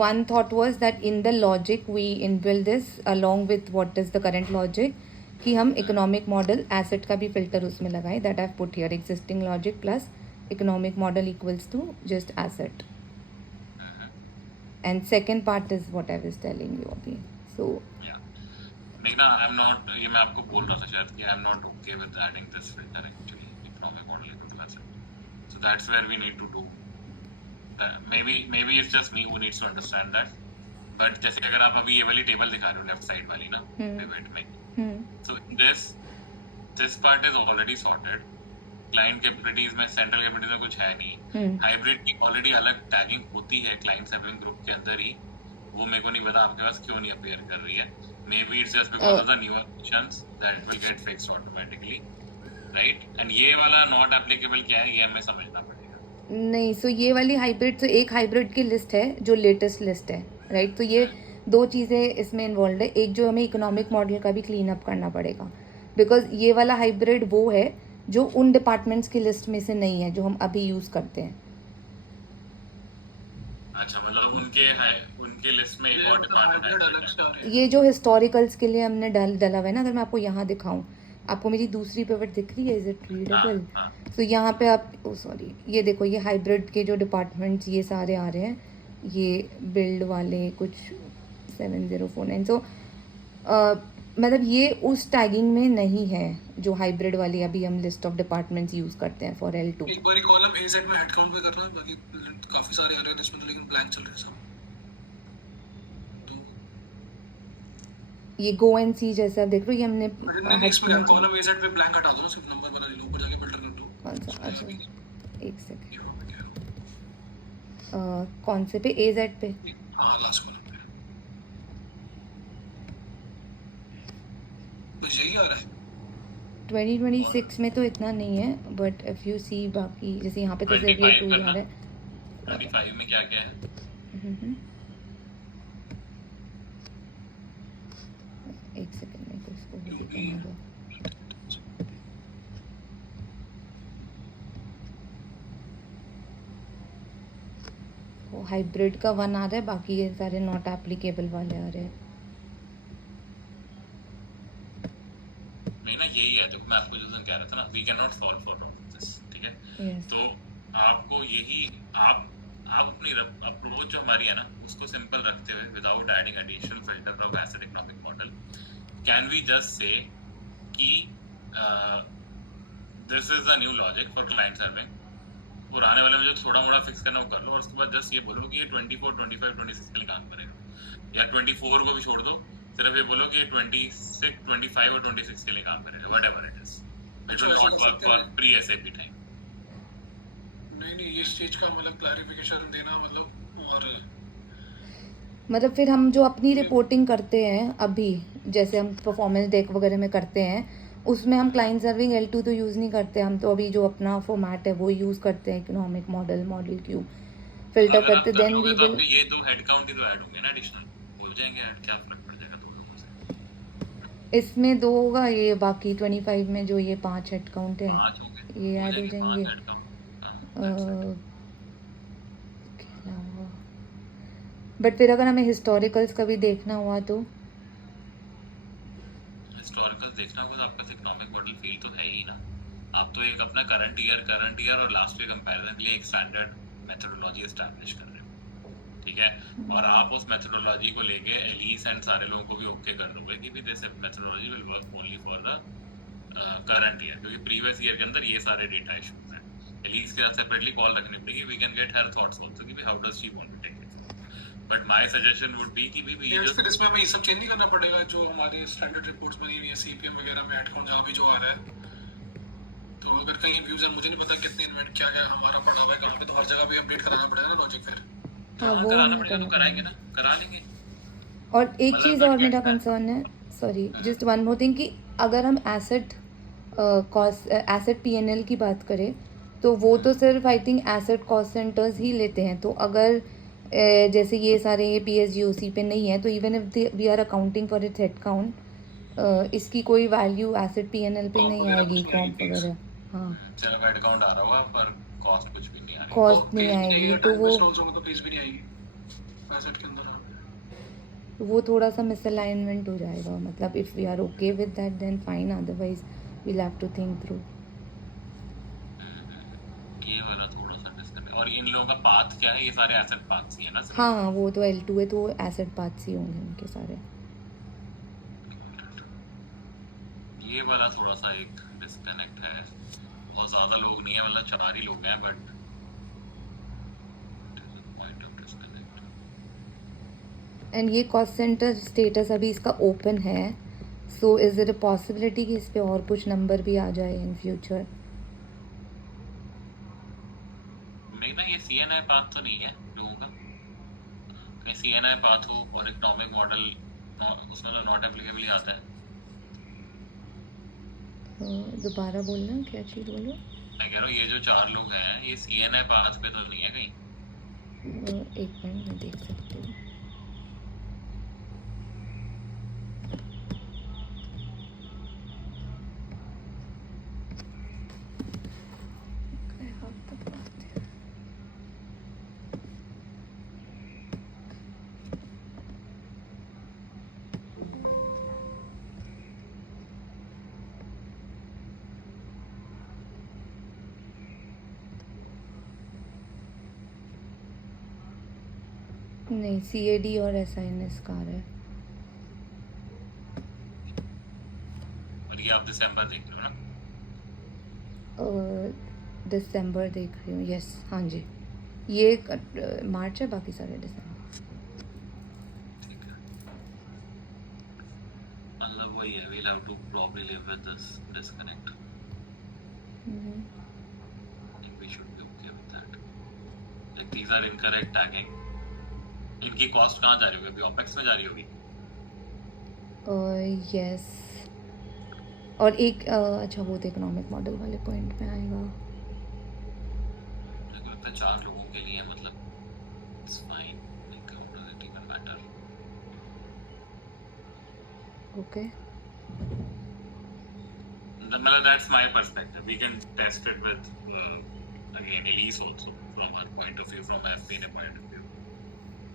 one thought was that in the logic we inbuild this along with what is the current logic, कि हम economic model asset का भी filter उसमें लगाएं. That I put here existing logic plus economic model equals to just asset. And second part is what I was telling you अभी. So Meghna, I'm not, ये मैं आपको बोल रहा था शायद कि I'm not okay with adding this filter actually, economic model equal asset. So that's where we need to do. Maybe it's just me who needs to understand that. But जैसे अगर आप अभी ये वाली टेबल दिखा रहे हो लेफ्ट साइड वाली ना pivot में, so this part is already sorted. Client capabilities में सेंट्रल कैपेबिलिटीज में कुछ है नहीं. हाइब्रिड की ऑलरेडी अलग टैगिंग होती है क्लाइंट सर्विंग ग्रुप के अंदर ही. वो मेरे को नहीं पता आपके पास क्यों नहीं अपीयर कर रही है. Maybe it's just because of the newer functions that will get fixed automatically, right? And ये वाला not applicable क्या है, ये हमें समझना पड़ेगा. नहीं, सो ये वाली हाइब्रिड, तो एक हाइब्रिड की लिस्ट है जो लेटेस्ट लिस्ट है, राइट? तो ये दो चीज़ें इसमें इन्वॉल्व है. एक जो हमें इकोनॉमिक मॉडल का भी क्लीन अप करना पड़ेगा, बिकॉज ये वाला हाइब्रिड वो है जो उन डिपार्टमेंट्स की लिस्ट में से नहीं है जो हम अभी यूज़ करते हैं. अच्छा, मतलब उनके लिस्ट में एक और डिपार्टमेंट है. ये जो हिस्टोरिकल्स के लिए हमने डला हुआ है ना, अगर मैं आपको यहाँ दिखाऊँ, आपको मेरी दूसरी पिवट दिख रही है? Is it readable? तो यहाँ पे आप, ओ सॉरी, ये देखो, ये हाइब्रिड के जो डिपार्टमेंट्स ये सारे आ रहे हैं, ये बिल्ड वाले कुछ 7049. सो मतलब ये उस टैगिंग में नहीं है जो हाइब्रिड वाली अभी हम लिस्ट ऑफ डिपार्टमेंट्स यूज़ करते हैं फॉर L2. एक बारी कॉलम AZ में हेड काउंट पे करना, बाकी काफी सारे आ रहे हैं इसमें तो, लेकिन ब्लैंक चल रहे हैं सब. तो ये गो एंड सी जैसे आप देख रहे हो, ये हमने इसमें कॉलम AZ पे ब्लैंक हटा दो ना, सिर्फ नंबर बता दो, ऊपर जाके फिल्टर कर दो. कौन सा? अच्छा, एक सेकेंड. कौन से पे? AZ पे? हाँ, लास्ट कॉलम पे बस यही आ रहा है. 2026 में तो इतना नहीं है, बट इफ यू सी बाकी जैसे यहाँ पे तो सिर्फ ये 2 ही आ रहा है. 25 में क्या क्या है? एक सेकंड में कुछ को भी करना दो. वो हाइब्रिड का 1 आ रहा है, बाकी ये सारे नॉट एप्लीकेबल वाले आ रहे हैं. नहीं ना, यही है जो मैं आपको जो कह रहा था ना, we can not solve for this, ठीक है? Yes. तो आपको यही, आप आप अपनी अप्रोच जो हमारी है ना उसको सिंपल रखते हुए without adding additional filter of asset economic model can we just say कि this is a new logic for client serving, पुराने वाले में जो थोड़ा मोड़ा फिक्स करना वो कर लो और उसके बाद जस्ट ये बोलो कि ये 24, 25, 26 के लिए काम करेगा, या 24 को भी छोड़ दो, सिर्फ ये बोलो कि ये 26, 25 और 26 के लिए काम करेगा, व्हाटएवर इट इज, इट अच्छा विल ऐसा नॉट कर वर्क सकते फॉर हैं? Pre SAP time. नहीं नहीं, इस चीज का मतलब क्लैरिफिकेशन देना मतलब, और मतलब फिर हम जो अपनी ये रिपोर्टिंग करते हैं अभी, जैसे हम परफॉर्मेंस डेक वगैरह में करते हैं, उसमें हम क्लाइंट सर्विंग L2 तो यूज़ नहीं करते, हम तो अभी जो अपना फॉर्मेट है वो यूज़ करते हैं, economic model, model cube filter अगर आप करते, कर देन वी लोगे तो विल। आपके ये 2 हेड काउंट ही तो ऐड होंगे ना, एडिशनल हो जाएंगे ऐड, क्या फर्क पड़ जाएगा 2 से? इसमें 2 होगा, ये बाकी 25 में जो ये 5 हेड काउंट है 5 हो गए, ये हो ऐड हो जाएंगे 5 जाएंगे। Head count. हाँ, दैट्स इट। अ, बट फिर अगर हमें हिस्टोरिकल्स का भी देखना हुआ तो हिस्टोरिकल देखना होगा तो आपका इकोनॉमिक मॉडल फेल तो है ही ना। आप तो एक अपना करंट ईयर और लास्ट ईयर कंपैरिजन के लिए एक स्टैंडर्ड मेथोडोलॉजी एस्टैब्लिश कर रहे हो, ठीक है, और आप उस मेथोडोलॉजी को लेके एलिस एंड सारे लोगों को भी ओके कर दोगे कि भी this methodology will work only for the current year, क्योंकि प्रीवियस ईयर के अंदर ये सारे डेटा इश्यूज हैं। एलिस के साथ सेपरेटली कॉल रखनी पड़ेगी, we can get her thoughts also कि how does she want to take it, but my suggestion would be कि भी ये जो फिर इसमें हमें ये सब चेंज नहीं करना पड़ेगा जो हमारे स्टैंडर्ड रिपोर्ट्स बनी हुई है सीपीएम वगैरह में, हेडकाउंट जहाँ भी जो आ रहा है, तो अगर कहीं व्यूज है, मुझे नहीं पता कितने इन्वेंट क्या क्या हमारा पड़ा हुआ है कहाँ पे, तो हर जगह पे अपडेट कराना पड़ेगा ना लॉजिक फिर। हाँ हाँ वो कराना हमें पड़ेगा तो करना कराएंगे पड़ेगा। ना, करा लेंगे। और एक मतलब चीज़ बट और मेरा गेट दैट। कंसर्न है, sorry just one more thing, कि अगर हम एसेट कॉस्ट एसेट पीएनएल की बात करें तो वो तो सिर्फ I think asset cost centres ही लेते हैं, तो अगर जैसे ये सारे ये पीएसजीओसी पे नहीं है, तो even if we are accounting for its head count, इसकी कोई वैल्यू एसेट पीएनएल पे कॉप नहीं वगैरह आएगी, कुछ नहीं कॉम्प आएगी फीस, वगैरह। हाँ, सिर्फ हेड काउंट आ रहा होगा पर कॉस्ट कुछ भी नहीं आ रही होगी। कॉस्ट कॉप नहीं फीस भी नहीं आएगी, आएगी, तो टाइम वो वेस्ट ऑल्सो होगा तो फीस भी नहीं आएगी एसेट के अंदर। वो थोड़ा सा मिसअलाइनमेंट हो जाएगा, मतलब if we are okay with that then fine, otherwise we'll have to think through. ये वाला थोड़ा सा डिस्कनेक्ट, और इन लोगों का पाथ क्या है, ये सारे एसेट पाथ्स ही है ना सिर्फ। हाँ वो तो L2 है, तो एसेट पार्ट्स ही होंगे उनके सारे। ये वाला थोड़ा सा एक डिस्कनेक्ट है, बहुत ज्यादा लोग नहीं है, मतलब 4 ही लोग हैं, but point of disconnect. And ये कॉस्ट सेंटर स्टेटस अभी इसका ओपन है, so is it a possibility कि इस पे और कुछ नंबर भी आ जाए इन फ्यूचर? नहीं ना, ये सीएनआई पाथ तो नहीं है लोगों का, कहीं सीएनआई पाथ हो और इकोनॉमिक मॉडल उसमें तो नॉट एप्लीकेबल ही आता है। दोबारा बोलना, क्या चीज़ बोलो? मैं कह रहा हूँ ये जो 4 लोग हैं ये सीएनआई पाथ पे तो नहीं है कहीं। एक मिनट में देख सकती हूँ। नहीं, CAD और SINS कार है। और ये आप दिसंबर देख रहे हो ना? दिसंबर देख रही हूँ, यस हाँ जी, ये मार्च है, बाकी सारे दिसंबर। ठीक है, मतलब वही है, we'll have to probably live with this disconnect. I think we should be okay with that. Like these are incorrect tagging. इनकी कॉस्ट कहाँ जा रही होगी? अभी ओपेक्स में जा रही होगी। यस, और एक अच्छा वो तो इकोनॉमिक मॉडल वाले पॉइंट में आएगा। मुझे लगता है 4 लोगों के लिए मतलब it's fine, like does it even matter? Okay, मतलब that's my perspective. We can test it with again Elise also from her point of view, from FPNA point of view.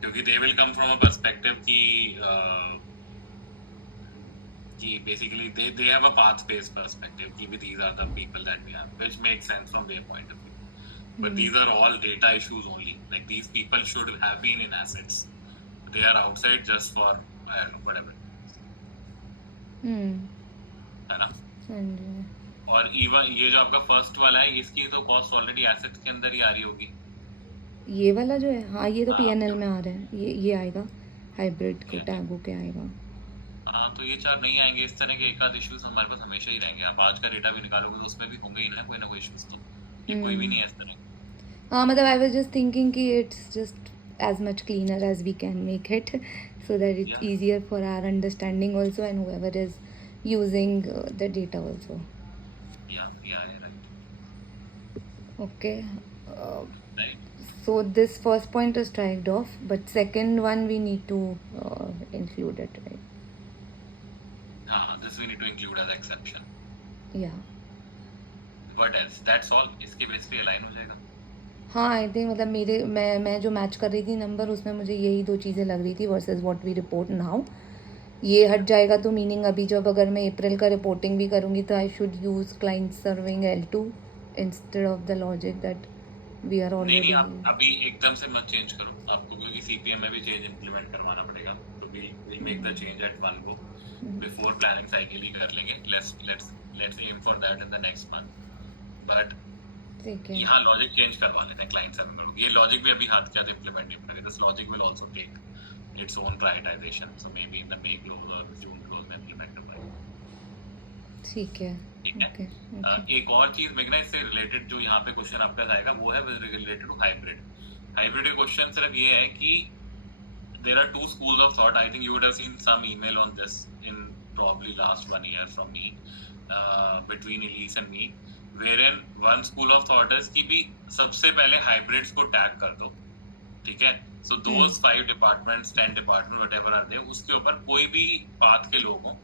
क्योंकि they will come from a perspective कि basically they have a path based perspective कि these are the people that we have, which makes sense from their point of view. but these are all data issues only. Like these people should have been in assets. They are outside just for I don't know, whatever. है ना? हाँ जी. और even ये जो आपका first वाला है इसकी तो कॉस्ट ऑलरेडी एसेट्स के अंदर ही आ रही होगी. ये वाला जो है, हाँ ये तो हाँ. P&L में आ रहा है, ये आएगा हाइब्रिड को Yeah. टैग होके आएगा. हाँ, तो ये चार नहीं आएंगे. इस तरह के एक आध इश्यूज हमारे पास हमेशा ही रहेंगे. आप आज का डेटा भी निकालोगे तो उसमें भी होंगे ही ना कोई इश्यूज. तो ये कोई भी नहीं है इस तरह. हाँ मतलब आई वाज जस्ट थिंकिंग कि it's just as much cleaner as we can make it so that it's Yeah. easier for our understanding also and whoever is using the data also. Yeah, right. Okay. Right. So this first point is striked off, but second one we need to include it, right? This we need to include as exception. Yeah. What else? That's all. इसके base पे align हो जाएगा. हाँ I think मतलब मैं जो match कर रही थी नंबर उसमें मुझे यही दो चीज़ें लग रही थी versus what we report now. ये हट जाएगा तो मीनिंग अभी जब अगर मैं अप्रैल का रिपोर्टिंग भी करूँगी तो I should use client serving L2 instead of the logic that we are नहीं ऑलरेडी. आप अभी एकदम से मत चेंज करो. आपको क्योंकि सीपीएम में भी चेंज इंप्लीमेंट करवाना पड़ेगा. तो we'll make the change at one go. Before planning cycle ही कर लेंगे. Let's aim for that in the next month. But ठीक है. यहाँ लॉजिक चेंज करवा लेते हैं क्लाइंट सर्विंग में. ये लॉजिक भी अभी हाथ के हाथ इंप्लीमेंट नहीं करेंगे. This logic will also take its own prioritization. So may be in the May close और जून क्लोज में इंप्लीमेंट करवाएंगे. ठीक है. ठीक है. ओके. एक और चीज मेघना इससे रिलेटेड जो यहाँ पे क्वेश्चन आपका आएगा वो है रिलेटेड टू हाइब्रिड. हाइब्रिड के क्वेश्चन सिर्फ ये है कि there are two schools of thought. I think you would have seen some email on this in probably last 1 year from me, between Elise and me, wherein one school of thought is कि भी सबसे पहले hybrids को tag कर दो. ठीक है. So those 5 departments, 10 departments, whatever are there, उसके ऊपर कोई भी path के लोग हों,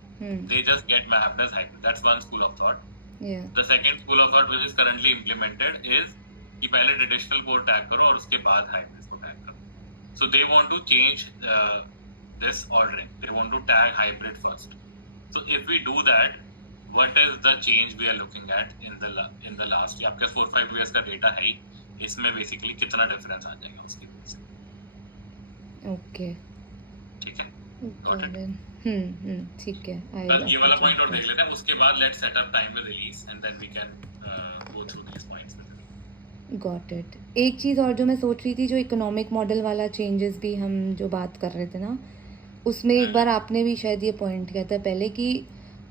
they just get mapped as hybrid. That's one school of thought. Yeah. The second school of thought which is currently implemented is कि पहले traditional को tag करो और उसके बाद hybrids को tag करो. So they want to change this ordering. They want to tag hybrid first. So if we do that, what is the change we are looking at in the last? ये आपके 4-5 years का data है ही. इसमें basically कितना difference आ जाएगा उसके वजह से. ओके. ठीक है. got it. ठीक है. बस ये वाला point और देख लेते हैं. उसके बाद let's set up time with release and then we can go through these points. Got it. एक चीज़ और जो मैं सोच रही थी, जो इकोनॉमिक मॉडल वाला चेंजेस भी हम जो बात कर रहे थे ना, उसमें एक बार आपने भी शायद ये पॉइंट किया था पहले कि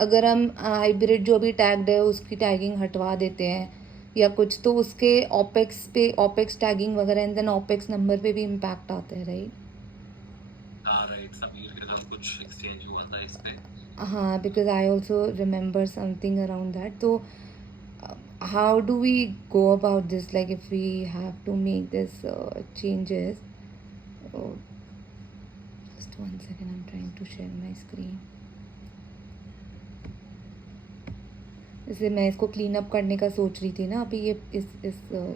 अगर हम हाइब्रिड जो भी टैग्ड है उसकी टैगिंग हटवा देते हैं या कुछ तो उसके ऑपेक्स टैगिंग वगैरह एंड देन ऑपेक्स नंबर पे भी इम्पैक्ट आता है, राइट? हाँ राइट. समीर के साथ कुछ एक्सचेंज हुआ था इस पे. हाँ, because I also remember something around that. तो how do we go about this, like if we have to make this changes? Just 1 second, I'm trying to share my screen. जैसे मैं इसको क्लीन अप करने का सोच रही थी ना अभी, ये इस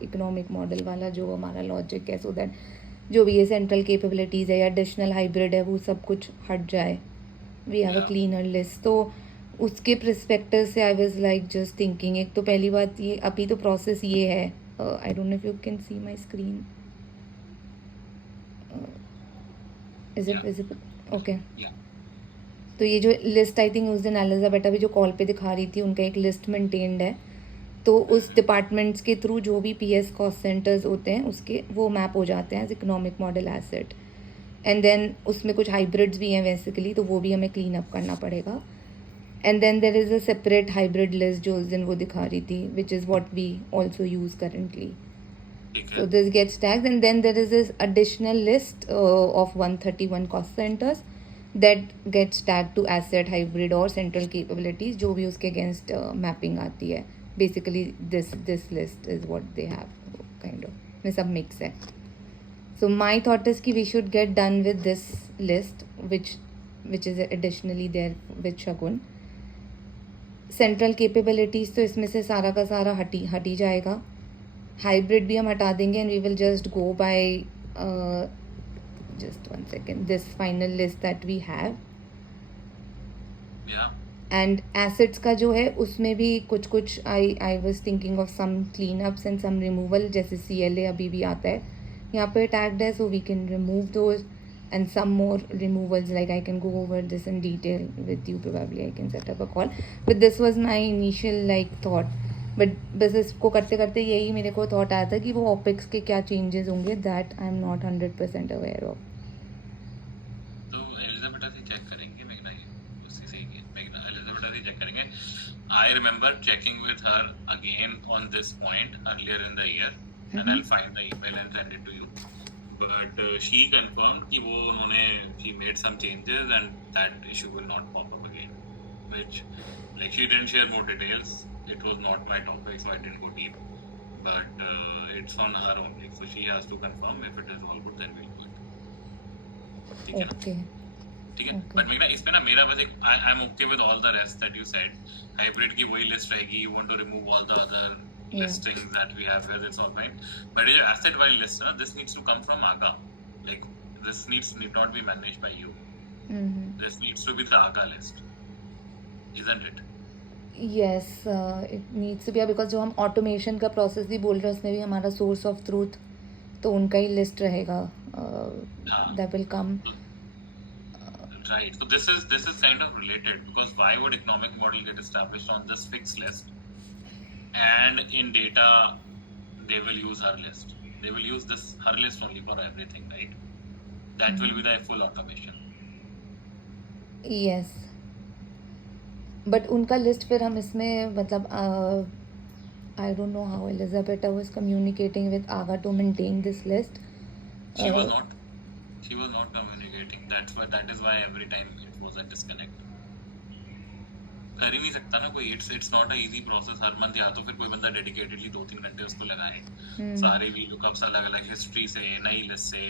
इकोनॉमिक मॉडल वाला जो हमारा लॉजिक है, सो दैट जो भी ये सेंट्रल कैपेबिलिटीज़ है या एडिशनल हाइब्रिड है वो सब कुछ हट जाए. We have a cleaner list. तो उसके परस्पेक्टिव से I was like just thinking, एक तो पहली बात ये अभी तो प्रोसेस ये है, I don't know if you can see my screen. Is it visible? Okay. तो ये जो लिस्ट आई थिंक उस दिन एलिजाबेटा भी जो कॉल पे दिखा रही थी, उनका एक लिस्ट मेंटेन्ड है. तो उस डिपार्टमेंट्स के थ्रू जो भी PS कॉस्ट सेंटर्स होते हैं उसके वो मैप हो जाते हैं as economic model asset. And then उसमें कुछ हाइब्रिड्स भी हैं बेसिकली, तो वो भी हमें क्लीन अप करना पड़ेगा. And then there is a separate hybrid list जो उस दिन वो दिखा रही थी, which is what we also use currently. So this gets tagged, and then there is this additional list of 131 cost centers that gets tagged to asset, hybrid और central capabilities जो भी उसके against mapping आती है. Basically this list is what they have kind of. में सब mix है. So my thought is कि we should get done with this list which is additionally there with Shagun. Central capabilities तो इसमें से सारा का सारा हटी जाएगा. हाइब्रिड भी हम हटा देंगे and we will just go by just 1 second this final list that we have. And assets का जो है उसमें भी कुछ I was thinking of some clean ups and some removal, जैसे CLA अभी भी आता है यहाँ पे टैग्ड है, so we can remove those and some more removals. Like I can go over this in detail with you, probably I can set up a call, but this was my initial like thought. But बस इसको करते करते यही मेरे को thought आया था कि वो OPEX के क्या चेंजेस होंगे, that I am not 100% aware of. तो एलिजाबेथा से चेक करेंगे मेघना, ये उसी से ही मेघना एलिजाबेथा से चेक करेंगे. I remember checking with her again on this point earlier in the year, and I'll find the email and send it to you. But she confirmed कि वो उन्होंने she made some changes and that issue will not pop up again. Which like she didn't share more details. It was not my topic, so I didn't go deep. But it's on her only, so she has to confirm. If it is all good, then we'll do it. ठीक है ना? Okay. ठीक है. Okay. But मेरा इस पे ना मेरा बस एक I'm okay with all the rest that you said. Hybrid की वही list रहेगी. You want to remove all the other listings that we have where it's all fine. But your asset wise list, na, this needs to come from AGA. Like this need not be managed by you. This needs to be the AGA list, isn't it? Yes, it needs to be, because जो हम automation का process भी बोल रहे हैं उसमें भी हमारा सोर्स ऑफ ट्रूथ तो उनका ही लिस्ट रहेगा, that will come. Right. So this is kind of related, because why would economic model get established on this fixed list? And in data, they will use her list. They will use her list only for everything, right? That will be the full automation. Yes. But उनका list फिर हम इसमें मतलब I don't know how Elizabeth was communicating with AGA to maintain this list. She was not communicating. That is why every time it was a disconnect. कर ही नहीं सकता ना कोई. It's not a easy process. Her month या तो फिर कोई बंदा डेडिकेटेडली 2-3 घंटे उसको लगाए, सारे VLOOKUPs अलग-अलग हिस्ट्री से, नई लिस्ट से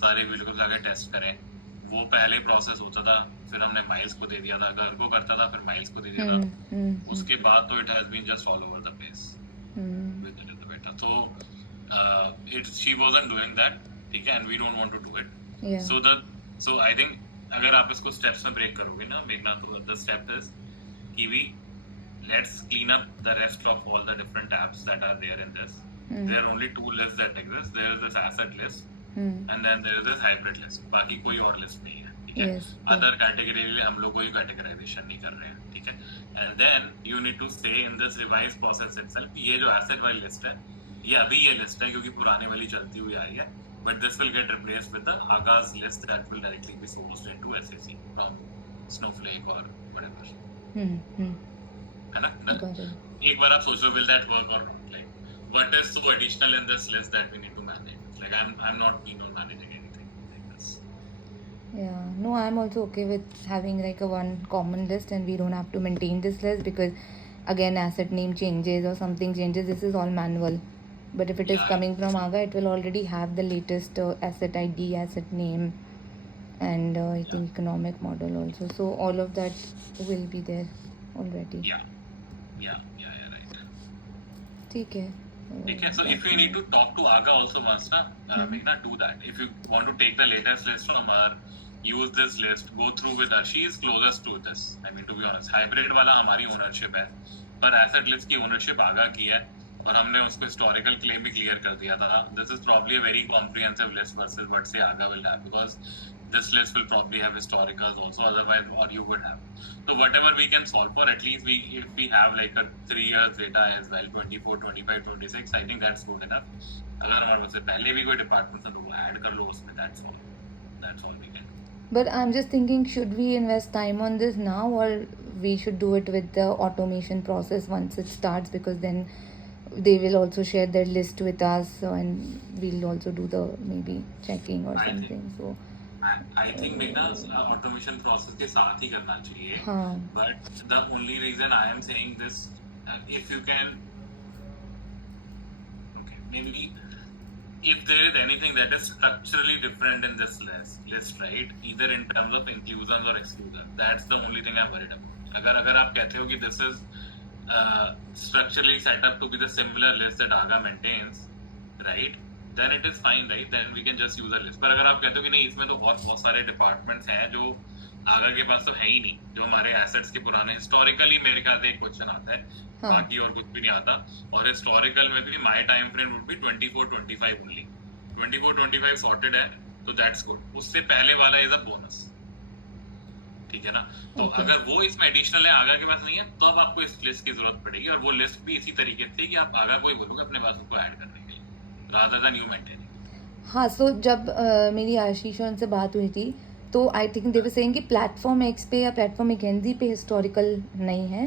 सारे VLOOKUPs लगा टेस्ट करें. वो पहले प्रोसेस होता था, फिर हमने माइल्स को दे दिया था, घर को करता था, फिर माइल्स को दे दिया था. उसके बाद तो it has been just all over the place with the beta. तो she wasn't doing that, ठीक है, and we don't want to do it. So I think अगर आप इसको स्टेप्स में ब्रेक करोगे ना मेघना, तो the step is कि we let's clean up the rest of all the different tabs that are there in this. There are only 2 lists that exist. There is this asset list and then there is this hybrid list. बाकी कोई और list नहीं है, ठीक है. Other category के लिए हम लोग कोई कैटेगराइजेशन नहीं कर रहे हैं, ठीक है. And then you need to say in this revised process itself, ये जो asset वाली लिस्ट है, ये अभी ये लिस्ट है क्योंकि पुरानी वाली चलती हुई आ रही है. But this will get replaced with the AGA's list that will directly be sourced into SAC from Snowflake or whatever. है ना? एक बार आप सोच लो, will that work or not? Like, what is so additional in this list that we need to manage? Like, I'm not keen on managing anything like this. Yeah, no, I'm also okay with having like a one common list, and we don't have to maintain this list because, again, asset name changes or something changes. This is all manual. But if it is coming from AGA, it will already have the latest asset ID, asset name, and I think economic model also. So all of that will be there already. Yeah, right. ठीक है. So if you need to talk to AGA also once, Meghna, do that. If you want to take the latest list from her, use this list, go through with her. She is closest to this. I mean, to be honest, hybrid वाला हमारी ownership है, पर asset list की ownership AGA की है. और हमने उसको हिस्टोरिकल क्लेम भी क्लियर कर दिया था. This is probably a very comprehensive list versus what से AGA will have, because this list will probably have historicals also, otherwise, or you would have. So whatever we can solve for, at least if we have like a 3 years data as well, 24, 25, 26, I think that's good enough. अगर हमारे पास पहले भी कोई department है तो वो add कर लो उसमें. That's all we can. But I'm just thinking, should we invest time on this now, or we should do it with the automation process once it starts, because then they will also share their list with us, and we'll also do the maybe checking or something. So I think Meghna, automation process के साथ ही करना चाहिए. But the only reason I am saying this, if you can, okay, maybe if there is anything that is structurally different in this list, right, either in terms of inclusions or exclusions, that's the only thing I'm worried about. अगर आप कहते हो कि this is structurally set up to be the similar list that AGA maintains, right, then it is fine, right, then we can just use a list. पर अगर आप कहते हो कि नहीं, इसमें तो और बहुत सारे डिपार्टमेंट्स हैं जो आगा के पास तो है ही नहीं, जो हमारे एसेट्स के पुराने हिस्टोरिकली मेरे ख्याल से एक क्वेश्चन आता है, हाँ। बाकी और कुछ भी नहीं आता। और हिस्टोरिकल में भी my time frame would be 24-25 only. 24-25 sorted है तो दैट्स गुड। उससे पहले वाला इज अ बोनस, ठीक है ना। तो Okay. अगर वो इसमें एडिशनल है, आगा के पास नहीं है, तो अब आपको इस लिस्ट की जरूरत पड़ेगी। और वो लिस्ट भी इसी तरीके से कि आप आगा को ही बोलोगे अपने पास उसको ऐड करने के लिए, रादर देन यू मेंटेनिंग। हाँ, सो जब मेरी आशीष और उनसे बात हुई थी तो I think they were saying कि प्लेटफॉर्म एक्स पे या प्लेटफॉर्म मैकेंजी पे हिस्टोरिकल नहीं है,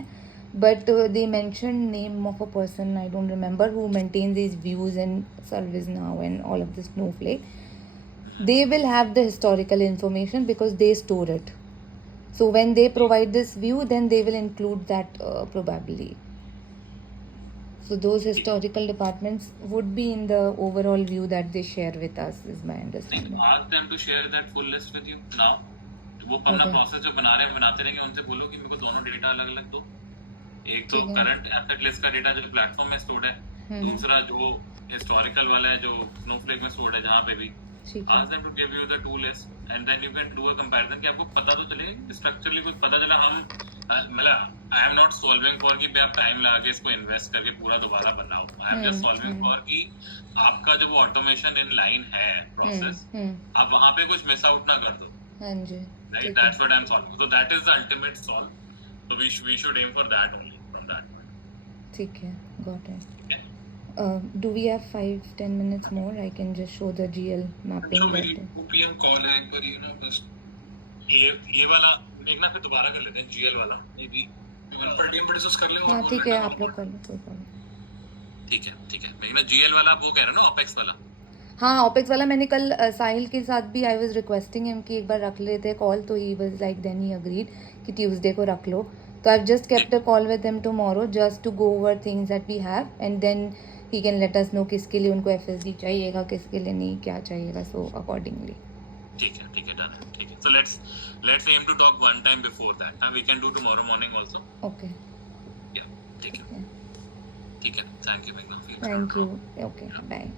but they mention name of a person, I don't remember, who maintains this views and ServiceNow and all of this Snowflake. They will have the historical information because they store it. So when they provide this view, then they will include that probably. So those historical departments would be in the overall view that they share with us, is my understanding. Ask them to share that full list with you now. वो अपना Okay. Process जो बना रहे हैं बनाते रहेंगे, उनसे बोलो कि मेरे को दोनों डेटा अलग अलग दो। एक तो ठीक है। करंट एसेट लिस्ट का डेटा जो प्लेटफॉर्म में स्टोर्ड है, दूसरा जो हिस्टोरिकल वाला है जो स्नोफ्लेक में स्टोर्ड है जहाँ पे भी। ठीक है. Ask them to give you the two list and then you can do a comparison कि आपको पता तो चलेगा स्ट्रक्चरली कुछ पता चला। हम मतलब I am not solving for कि आप टाइम लगा के इसको इन्वेस्ट करके पूरा दोबारा बनाओ। I am just solving for कि आपका जो वो ऑटोमेशन इन लाइन है प्रोसेस, आप वहां पे कुछ मिस आउट ना कर दो। हाँ जी. Right, that's what I'm solving. So that is the ultimate solve. So we should aim for that only from that point. ठीक है. Got it. Yeah. Do we have 5-10 minutes more? I can just show the GL mapping. जो मेरी that- 2 PM call है एक बार ये ना बस ये वाला एक ना फिर दोबारा कर लेते हैं GL वाला ये भी। पर डीएम पर डिस्कस कर ले। हाँ ठीक है, आप लोग कर लो, कोई प्रॉब्लम नहीं. ठीक है लेकिन ना GL वाला आप वो कह रहे हो ना OPEX वाला। हाँ, ओपेक्स वाला मैंने कल साहिल के साथ भी आई वाज रिक्वेस्टिंग हिम कि एक बार रख लेते कॉल, तो he was like then he agreed कि ट्यूसडे को रख लो. तो I just kept a call with him tomorrow just to go over things that we have and then he can let us know किसके लिए उनको FSD चाहिएगा, किसके लिए नहीं, क्या चाहिएगा, सो अकॉर्डिंगली. ठीक है डन है, ठीक है। So let's aim to talk one time before that. Now we can do tomorrow morning also. Okay. Yeah, ठीक है। Thank you Meghna. Thank you. Okay, bye.